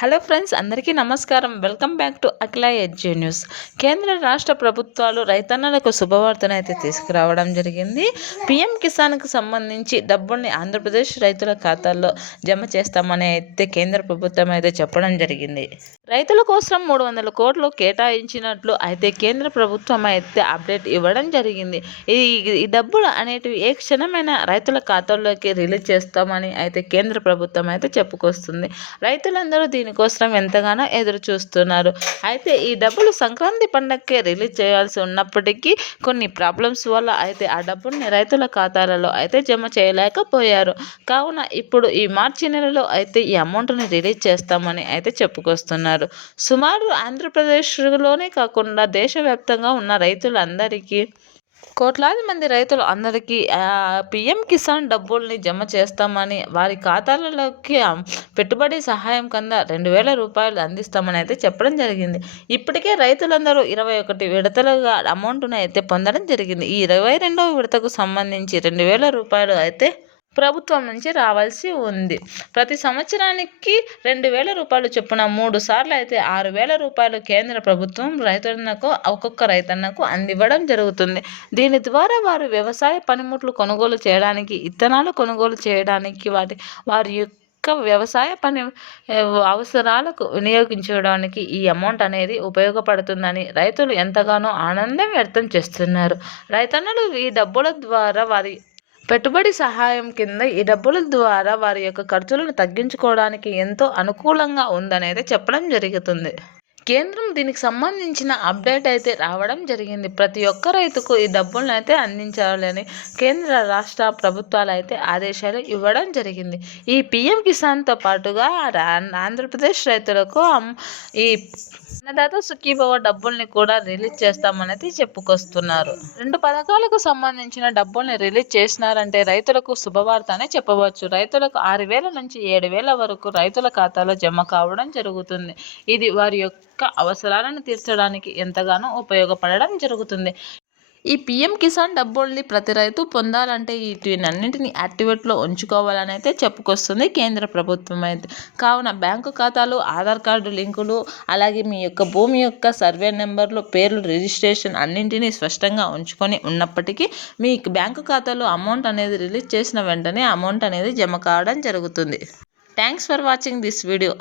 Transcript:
Hello friends అందరికీ నమస్కారం. Welcome back to Akhila ఎడ్జే న్యూస్. కేంద్ర రాష్ట్ర ప్రభుత్వాలు రైతన్నలకు శుభవార్తను అయితే తీసుకురావడం జరిగింది. పిఎం కిసాన్కు సంబంధించి డబ్బుల్ని ఆంధ్రప్రదేశ్ రైతుల ఖాతాల్లో జమ చేస్తామని అయితే కేంద్ర ప్రభుత్వం అయితే చెప్పడం జరిగింది. రైతుల కోసం మూడు వందల కోట్లు కేటాయించినట్లు అయితే కేంద్ర ప్రభుత్వం అయితే అప్డేట్ ఇవ్వడం జరిగింది. ఈ ఈ డబ్బులు అనేటివి ఏ క్షణమైన రైతుల ఖాతాల్లోకి రిలీజ్ చేస్తామని అయితే కేంద్ర ప్రభుత్వం అయితే చెప్పుకొస్తుంది. రైతులందరూ దీని దీనికోసం ఎంతగానో ఎదురు చూస్తున్నారు. అయితే ఈ డబ్బులు సంక్రాంతి పండగకే రిలీజ్ చేయాల్సి ఉన్నప్పటికీ కొన్ని ప్రాబ్లమ్స్ వల్ల అయితే ఆ డబ్బుల్ని రైతుల ఖాతాలలో అయితే జమ చేయలేకపోయారు. కావున ఇప్పుడు ఈ మార్చి నెలలో అయితే ఈ అమౌంట్ని రిలీజ్ చేస్తామని అయితే చెప్పుకొస్తున్నారు. సుమారు ఆంధ్రప్రదేశ్లోనే కాకుండా దేశవ్యాప్తంగా ఉన్న రైతులందరికీ కోట్లాది మంది రైతులు అందరికీ పిఎం కిసాన్ డబ్బుల్ని జమ చేస్తామని వారి ఖాతాలలోకి పెట్టుబడి సహాయం కింద రెండు వేల రూపాయలు అందిస్తామని అయితే చెప్పడం జరిగింది. ఇప్పటికే రైతులందరూ ఇరవై ఒకటి విడతలుగా అమౌంట్ను అయితే పొందడం జరిగింది. ఈ ఇరవై రెండవ విడతకు సంబంధించి రెండు వేల రూపాయలు అయితే ప్రభుత్వం నుంచి రావాల్సి ఉంది. ప్రతి సంవత్సరానికి రెండు వేల రూపాయలు చొప్పున మూడు సార్లు అయితే ఆరు వేల రూపాయలు కేంద్ర ప్రభుత్వం రైతన్నకు ఒక్కొక్క రైతన్నకు అందివ్వడం జరుగుతుంది. దీని ద్వారా వారు వ్యవసాయ పనిముట్లు కొనుగోలు చేయడానికి ఇత్తనాలు కొనుగోలు చేయడానికి వాటి వారి యొక్క వ్యవసాయ పని అవసరాలకు వినియోగించడానికి ఈ అమౌంట్ అనేది ఉపయోగపడుతుందని రైతులు ఎంతగానో ఆనందం వ్యక్తం చేస్తున్నారు. రైతన్నలు ఈ డబ్బుల ద్వారా వారి పెట్టుబడి సహాయం కింద ఈ డబ్బుల ద్వారా వారి యొక్క ఖర్చులను తగ్గించుకోవడానికి ఎంతో అనుకూలంగా ఉందనేది చెప్పడం జరుగుతుంది. కేంద్రం దీనికి సంబంధించిన అప్డేట్ అయితే రావడం జరిగింది. ప్రతి ఒక్క రైతుకు ఈ డబ్బులను అయితే అందించాలని కేంద్ర రాష్ట్ర ప్రభుత్వాలు అయితే ఆదేశాలు ఇవ్వడం జరిగింది. ఈ పిఎం కిసాన్తో పాటుగా ఆంధ్రప్రదేశ్ రైతులకు ఈ అన్నదాత సుఖీభవ డబ్బుల్ని కూడా రిలీజ్ చేస్తామనేది చెప్పుకొస్తున్నారు. రెండు పథకాలకు సంబంధించిన డబ్బుల్ని రిలీజ్ చేసినారంటే రైతులకు శుభవార్త అనే చెప్పవచ్చు. రైతులకు ఆరు వేల నుంచి ఏడు వేల వరకు రైతుల ఖాతాలో జమ కావడం జరుగుతుంది. ఇది వారి యొక్క అవసరాలను తీర్చడానికి ఎంతగానో ఉపయోగపడడం జరుగుతుంది. ఈ పిఎం కిసాన్ డబ్బుల్ని ప్రతి రైతు పొందాలంటే వీటినన్నింటినీ యాక్టివేట్లో ఉంచుకోవాలని అయితే చెప్పుకొస్తుంది కేంద్ర ప్రభుత్వం అయితే. కావున బ్యాంకు ఖాతాలు ఆధార్ కార్డు లింకులు అలాగే మీ యొక్క భూమి యొక్క సర్వే నెంబర్లు పేర్లు రిజిస్ట్రేషన్ అన్నింటినీ స్పష్టంగా ఉంచుకొని ఉన్నప్పటికీ మీ బ్యాంకు ఖాతాలో అమౌంట్ అనేది రిలీజ్ చేసిన వెంటనే అమౌంట్ అనేది జమ కావడం జరుగుతుంది. Thanks for watching this video.